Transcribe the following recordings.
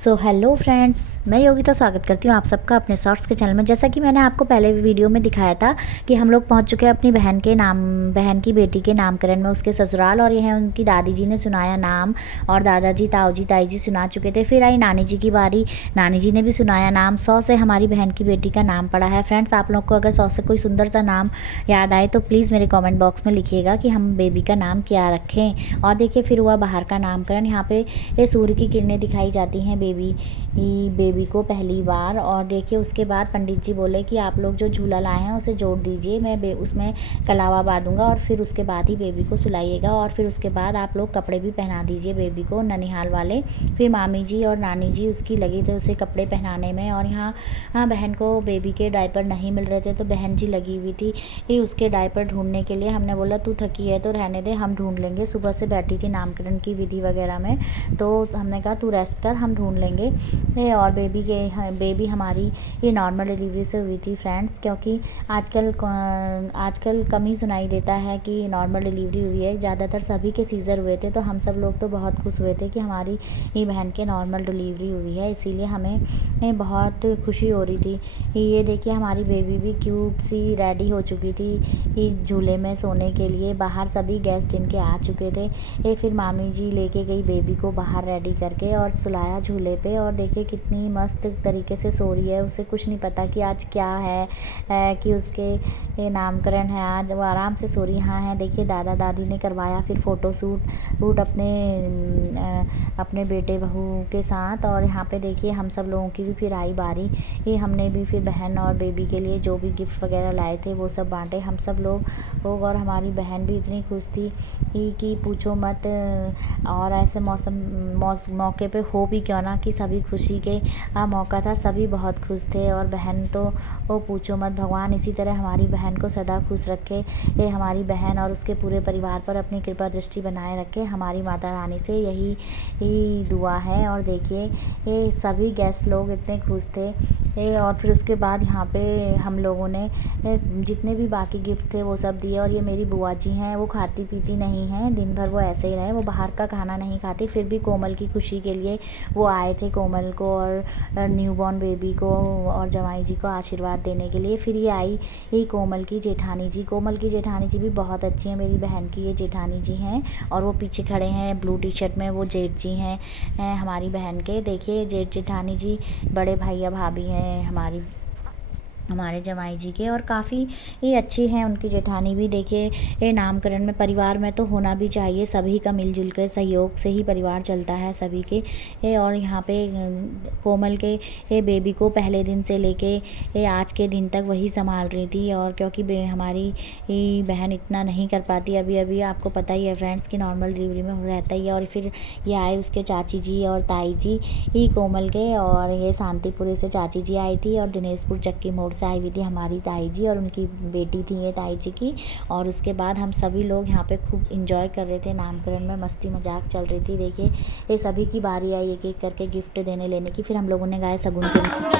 Hello friends, मैं योगिता स्वागत करती हूँ आप सबका अपने शॉर्ट्स के चैनल में। जैसा कि मैंने आपको पहले वीडियो में दिखाया था कि हम लोग पहुँच चुके हैं अपनी बहन की बेटी के नामकरण में उसके ससुराल। और यह उनकी दादी जी ने सुनाया नाम और दादाजी, ताऊ जी, ताई जी सुना चुके थे। फिर आई नानी जी की बारी, नानी जी ने भी सुनाया नाम। 100 से हमारी बहन की बेटी का नाम पड़ा है। फ्रेंड्स, आप लोग को अगर 100 से कोई सुंदर सा नाम याद आए तो प्लीज़ मेरे कॉमेंट बॉक्स में लिखिएगा कि हम बेबी का नाम क्या रखें। और देखिए, फिर हुआ बाहर का नामकरण। यहाँ पे सूर्य की किरणें दिखाई जाती हैं बेबी को पहली बार। और देखिए, उसके बाद पंडित जी बोले कि आप लोग जो झूला लाए हैं उसे जोड़ दीजिए, मैं उसमें कलावा बांधूंगा और फिर उसके बाद ही बेबी को सुलाइएगा। और फिर उसके बाद आप लोग कपड़े भी पहना दीजिए बेबी को, ननिहाल वाले। फिर मामी जी और नानी जी उसकी लगी थे उसे कपड़े पहनाने में। और यहाँ बहन को बेबी के डायपर नहीं मिल रहे थे तो बहन जी लगी हुई थी उसके डायपर ढूंढने के लिए। हमने बोला तू थकी है तो रहने दे, हम ढूंढ लेंगे। सुबह से बैठी थी नामकरण की विधि वगैरह में, तो हमने कहा तू रेस्ट कर, हम ढूंढ लेंगे। और बेबी हमारी ये नॉर्मल डिलीवरी से हुई थी फ्रेंड्स, क्योंकि आजकल कम ही सुनाई देता है कि नॉर्मल डिलीवरी हुई है। ज़्यादातर सभी के सीज़र हुए थे, तो हम सब लोग तो बहुत खुश हुए थे कि हमारी ये बहन के नॉर्मल डिलीवरी हुई है। इसीलिए हमें बहुत खुशी हो रही थी। ये देखिए, हमारी बेबी भी क्यूट सी रेडी हो चुकी थी झूले में सोने के लिए। बाहर सभी गेस्ट इनके आ चुके थे। फिर मामी जी लेके गई बेबी को बाहर रेडी करके और सुलाया झूले पे। और देखिए कितनी मस्त तरीके से सो रही है, उसे कुछ नहीं पता कि आज क्या है, कि उसके नामकरण है आज। वो आराम से सो रही। हाँ है, देखिए दादा दादी ने करवाया फिर फ़ोटो शूट अपने बेटे बहू के साथ। और यहाँ पे देखिए हम सब लोगों की भी फिर आई बारी। हमने भी फिर बहन और बेबी के लिए जो भी गिफ्ट वगैरह लाए थे वो सब बांटे हम सब लोग। और हमारी बहन भी इतनी खुश थी कि पूछो मत। और ऐसे मौके पे हो भी क्यों ना कि सभी खुशी के मौका था, सभी बहुत खुश थे। और बहन तो वो पूछो मत, भगवान इसी तरह हमारी बहन को सदा खुश रखे। हमारी बहन और उसके पूरे परिवार पर अपनी कृपा दृष्टि बनाए रखे। हमारी माता रानी से यही दुआ है। और देखिए सभी गेस्ट लोग इतने खुश थे। और फिर उसके बाद यहाँ पे हम लोगों ने जितने भी बाकी गिफ्ट थे वो सब दिए। और ये मेरी बुआ जी हैं, वो खाती पीती नहीं हैं, दिन भर वो ऐसे ही रहे, वो बाहर का खाना नहीं खाती। फिर भी कोमल की खुशी के लिए वो आए थे, कोमल को और न्यूबॉर्न बेबी को और जवाई जी को आशीर्वाद देने के लिए। फिर ये आई कोमल की जेठानी जी। कोमल की जेठानी जी भी बहुत अच्छी हैं, मेरी बहन की ये जेठानी जी हैं। और वो पीछे खड़े हैं ब्लू टी शर्ट में, वो जेठ जी हैं हमारी बहन के। देखिए जेठ जेठानी जी बड़े भैया भाभी हैं हमारे जवाई जी के। और काफ़ी ये अच्छी हैं उनकी जेठानी भी। देखिए ये नामकरण में परिवार में तो होना भी चाहिए, सभी का मिलजुल कर सहयोग से ही परिवार चलता है सभी के। और यहाँ पे कोमल के बेबी को पहले दिन से लेके आज के दिन तक वही संभाल रही थी। और क्योंकि हमारी बहन इतना नहीं कर पाती अभी आपको पता ही है फ्रेंड्स कि नॉर्मल डिलीवरी में रहता ही है। और फिर ये आए उसके चाची जी और ताई जी कोमल के। और ये शांतिपुरी से चाची जी आई थी और दिनेशपुर चक्की मोड़ आई हुई थी हमारी ताई जी, और उनकी बेटी थी ये ताई जी की। और उसके बाद हम सभी लोग यहाँ पे खूब इंजॉय कर रहे थे नामकरण में, मस्ती मजाक चल रही थी। देखिए ये सभी की बारी आई एक एक करके गिफ्ट देने लेने की। फिर हम लोगों ने गाए सगुन के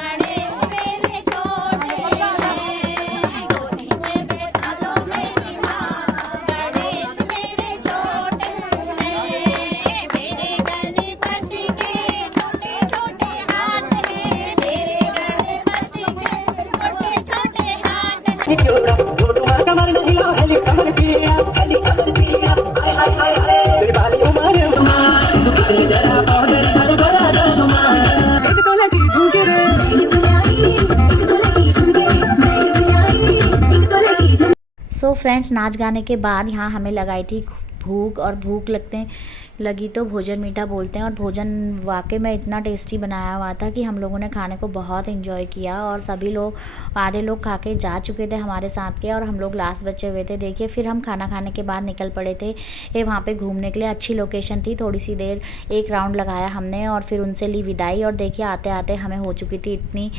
फ्रेंड्स, नाच गाने के बाद यहाँ हमें लगाई थी भूख। और भूख लगी तो भोजन मीठा बोलते हैं। और भोजन वाकई में इतना टेस्टी बनाया हुआ था कि हम लोगों ने खाने को बहुत एंजॉय किया। और सभी लोग आधे लोग खा के जा चुके थे हमारे साथ के, और हम लोग लास्ट बचे हुए थे। देखिए फिर हम खाना खाने के बाद निकल पड़े थे वहाँ पे घूमने के लिए। अच्छी लोकेशन थी, थोड़ी सी देर एक राउंड लगाया हमने और फिर उनसे ली विदाई। और देखिए आते आते हमें हो चुकी थी इतनी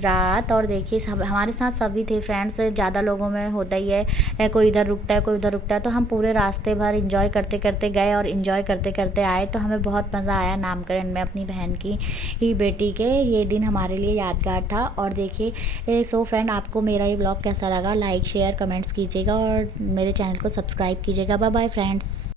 रात। और देखिए सब हमारे साथ सभी थे फ्रेंड्स, ज़्यादा लोगों में होता ही है, कोई इधर रुकता है कोई उधर रुकता है। तो हम पूरे रास्ते भर इंजॉय करते करते गए और इंजॉय करते करते आए। तो हमें बहुत मज़ा आया नामकरण में अपनी बहन की बेटी के। ये दिन हमारे लिए यादगार था। और देखिए सो फ्रेंड, आपको मेरा ये ब्लॉग कैसा लगा, लाइक शेयर कमेंट्स कीजिएगा और मेरे चैनल को सब्सक्राइब कीजिएगा। Bye bye friends.